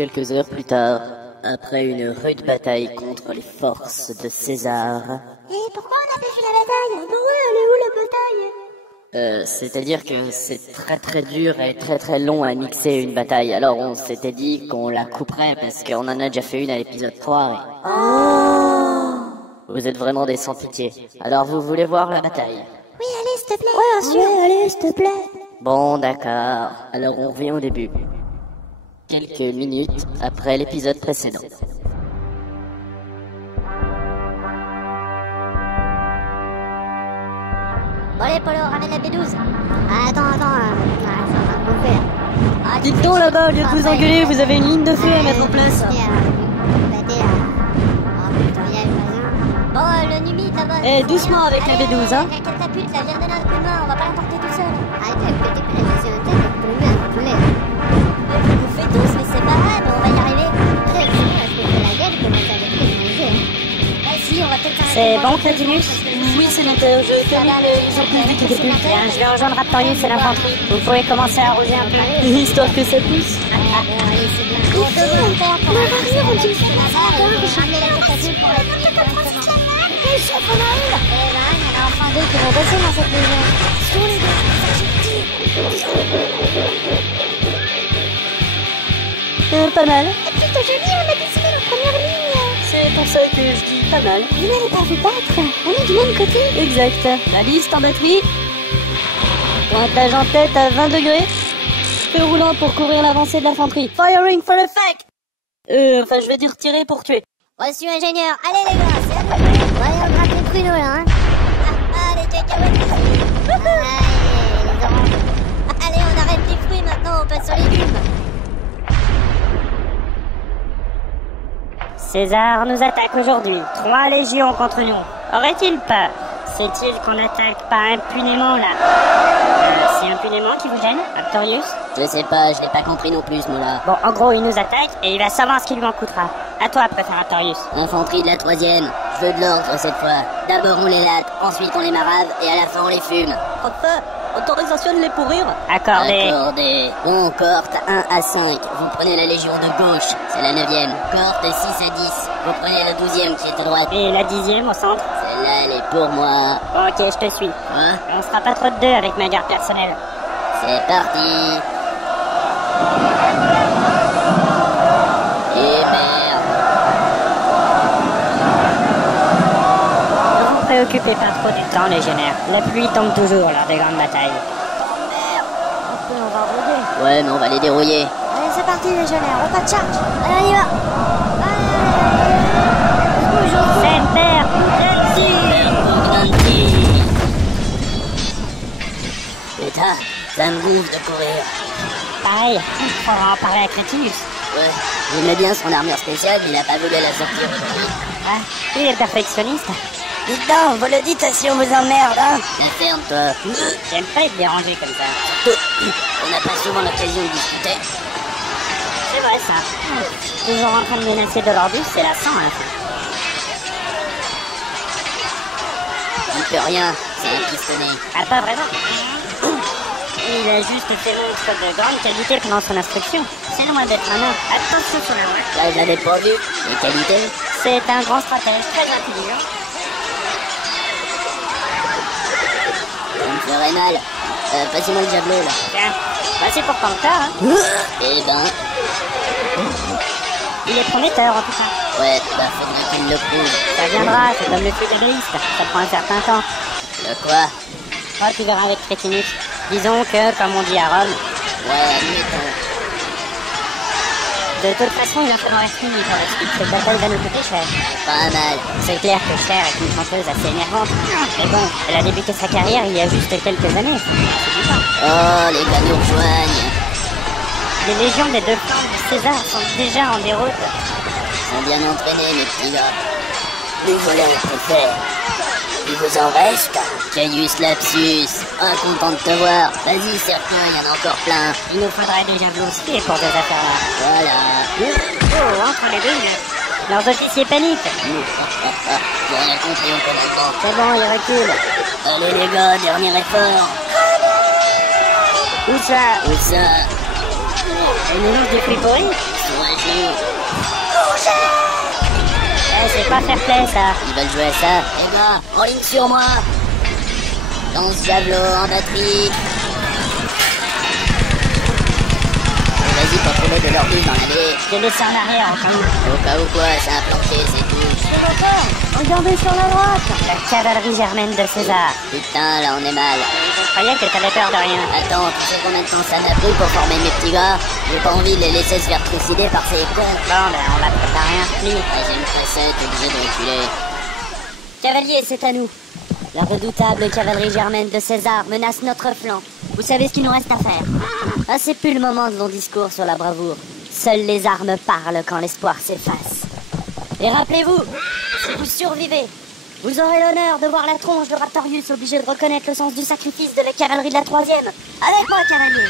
Quelques heures plus tard, après une rude bataille contre les forces de César... Et pourquoi on a pas fait la bataille? Bah ouais, elle est où la bataille? C'est-à-dire que c'est très dur et très long à mixer une bataille. Alors on s'était dit qu'on la couperait parce qu'on en a déjà fait une à l'épisode 3 et... Oh! Vous êtes vraiment des sans-pitié. Alors vous voulez voir la bataille? Oui, allez, s'il te plaît. Ouais, bien sûr. Ouais, allez, s'il te plaît. Bon, d'accord. Alors on revient au début. Quelques minutes après l'épisode précédent. Bon allez, Polo, ramène la B12. Attends, ça va me faire. Dites donc là-bas, au lieu de vous engueuler, vous avez une ligne de feu à mettre en place. Bon, le numide là-bas. Eh, doucement avec la B12, hein. La catapulte, là, viens me donner un coup de main, on va pas l'emporter tout seul. Arrête, péter, je suis un tête, vous nous faites tous, mais c'est pas grave, on va y arriver. Ouais, la gueule, comment ça va être. Vas-y, on va peut-être faire. C'est bon, Claudius? Oui, sénateur, je termine les emplois des catapultes. Bien, je vais rejoindre Raptorius et l'infanterie. Vous pouvez commencer à arroser un peu. Histoire que ça pousse. Allez, c'est bien. On va revenir, on dit ça. J'ai ramené la catapulte pour la nuit. Quel chef on a eu là? Eh ben, il y en a enfin deux qui vont bosser dans cette légion. Sur les deux, Pas mal. et putain, j'ai dit, on a décidé la première ligne. C'est pour ça que je dis pas mal. Vous n'allez pas vous battre. On est du même côté. Exact. La liste en batterie. Pointage en tête à 20 degrés. Feu roulant pour couvrir l'avancée de l'infanterie. Firing for effect. Enfin, je vais dire tirer pour tuer. Reçu, ingénieur. Allez, les gars, c'est à nous. Bon, allez, on gratte les pruneaux, là, hein. Allez, cacahuètes ici. Allez, les oranges. Allez, on arrête les fruits, maintenant, on passe aux légumes. César nous attaque aujourd'hui. 3 légions contre nous. Aurait-il peur? C'est-il qu'on attaque pas impunément là? C'est impunément qui vous gêne, Raptorius? Je sais pas, je l'ai pas compris non plus, ce mot-là. Bon, en gros, il nous attaque et il va savoir ce qui lui en coûtera. À toi, préfère Raptorius. Infanterie de la 3e. Je veux de l'ordre cette fois. D'abord on les latte, ensuite on les marave et à la fin on les fume. Enfin, autorisation de les pourrir? Accordé. Accordé. Bon, cohorte 1 à 5. Vous prenez la légion de gauche, c'est la 9e. Cohorte 6 à 10. Vous prenez la 12e qui est à droite. Et la 10e au centre? Celle-là, elle est pour moi. Ok, je te suis. Hein? On sera pas trop de deux avec ma garde personnelle. C'est parti. Et merde. Ne vous préoccupez pas trop du temps, légionnaire. La pluie tombe toujours lors des grandes batailles. Après, on va rouler. Ouais, mais on va les dérouiller. Allez, c'est parti, légionnaire. On pas de charge. Allez, on y va. Semper! Putain, ça me gonfle de courir. Pareil, on va en parler à Crétinus. Ouais, j'aimais bien son armure spéciale, mais il a pas voulu la sortir. Ah, il est perfectionniste. Dites donc, vous le dites si on vous emmerde, hein? La ferme, toi. J'aime pas être dérangé comme ça. On n'a pas souvent l'occasion de discuter. C'est vrai ça. Toujours en train de menacer de l'ordre, c'est la sang à la fin. Il peut rien, c'est un pistonné. Ah, pas vraiment. Il a juste fait montre de grande qualité pendant son instruction. C'est loin d'être un homme. Attention sur la voie. Là, je l'avais pas vu. Les qualités? C'est un grand stratège, très intelligent. Ça me ferait mal. Passez-moi le javelot, là. Tiens, voici pour ton cas, hein. Eh ben, Il est prometteur en tout cas. ouais, bah faudrait qu'il le prouve. Ça viendra, c'est comme le futuriste. Ça prend un certain temps. Le quoi? Toi, tu verras avec Crétinus. Disons que, comme on dit à Rome, Ouais, admettons. de toute façon, il en faudra fini pour la suite. Cette bataille va nous coûter cher. Pas mal. C'est clair que Cher est une chanteuse assez énervante. Mais bon, elle a débuté sa carrière il y a juste quelques années. C'est du temps. Oh, les gars nous rejoignent. Les légions des deux flancs de César sont déjà en déroute. Ils sont bien entraînés, mes petits gars. Les voleurs préfèrent. Il vous en reste? Caius Lapsus. Ah, content de te voir. Vas-y, serpent, il y en a encore plein. Il nous faudrait des javelots aussi pour ces affaires-là. Voilà. Oh, entre les deux, leurs officiers paniquent. J'ai rien compris au commandement. C'est bon, ils reculent. Allez les gars, dernier effort. Où ça? Où ça? Ils nous lancent des fruits pourris? Sur Ouais, je l'ai eu. Eh, c'est pas fair play, ça. Ils veulent jouer à ça. Eh ben, en ligne sur moi. Dans ce javelot en batterie. Et vas-y, pas trouver de leur bille dans l'allée. Je l'ai laissé en arrière, enfin. Au cas où quoi, ça a planché, c'est tout. Regardez sur la droite. La cavalerie germaine de César. Putain, là on est mal. Je croyais que t'avais peur de rien. Attends, tu sais combien de temps ça m'a pris pour former mes petits gars? J'ai pas envie de les laisser se faire trucider par ces cons. Bon, ben, on va préparer un repli. Ah, j'ai une pressette, obligé de reculer. Cavalier, c'est à nous. La redoutable cavalerie germaine de César menace notre flanc. Vous savez ce qu'il nous reste à faire. Ah, c'est plus le moment de longs discours sur la bravoure. Seules les armes parlent quand l'espoir s'efface. Et rappelez-vous, si vous survivez, vous aurez l'honneur de voir la tronche de Raptorius obligé de reconnaître le sens du sacrifice de la cavalerie de la 3e. Avec moi, cavalier.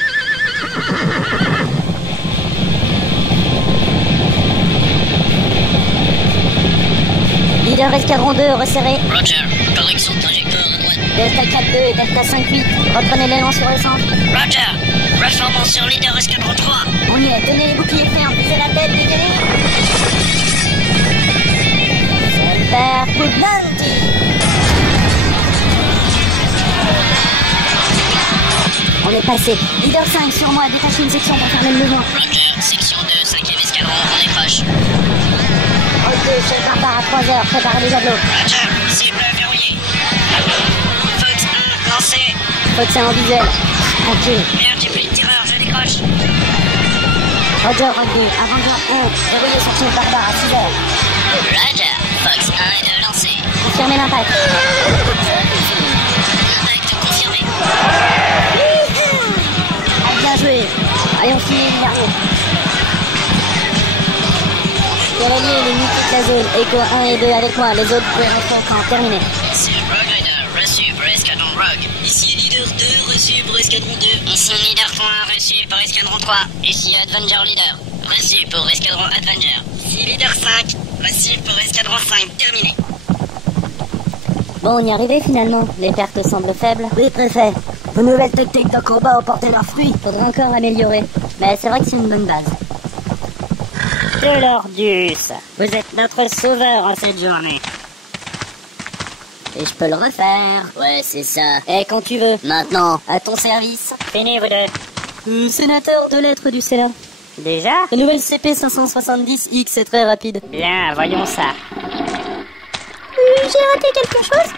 Leader escadron 2, resserré. Roger, correction de trajectoire à droite. Delta 4-2 et Delta 5-8, reprenez l'élan sur le centre. Roger, reformons sur leader escadron 3. On y est, tenez les boucliers fermes, visez la tête, dégagez. Super Pugnanti. On est passé. Leader 5 sur moi, détachez une section pour fermer le mouvement. Roger, section 2, 5e escadron, on est proche. Ok, chef barbare à 3h, préparez les javelots. Roger, cible verrouillée. Fox 1, lancé. Fox est en visuel. Tranquille. Merde, j'ai plus de tireur, je décroche. Roger, Rugby, Avenger 1, verrouillez son chef barbare à 6h. Roger, Fox 1 est de lancer. Confirmez l'impact. Impact confirmé. Ah, bien joué. Allez, on finit les derniers. Cavalier, les unités de la zone. Echo 1 et 2 avec moi. Les autres, vous pouvez rentrer en camp. Terminé. Ici Rogue Rider, reçu pour escadron Rogue. Ici Leader 2, reçu pour escadron 2. Ici Leader 3, reçu pour escadron 3. Ici Advenger Leader, reçu pour escadron Advenger. Ici Leader 5, reçu pour escadron 5. Terminé. Bon, on y est arrivé finalement. Les pertes semblent faibles. Oui, préfet. Vos nouvelles techniques de combat ont porté leurs fruits. Faudra encore améliorer. Mais c'est vrai que c'est une bonne base. Delordus, vous êtes notre sauveur en cette journée. Et je peux le refaire. Ouais, c'est ça. Et quand tu veux. Maintenant. À ton service. Fini, vous deux. Sénateur de lettres du Sénat. Déjà? La nouvelle CP 570X est très rapide. Bien, voyons ça. J'ai raté quelque chose?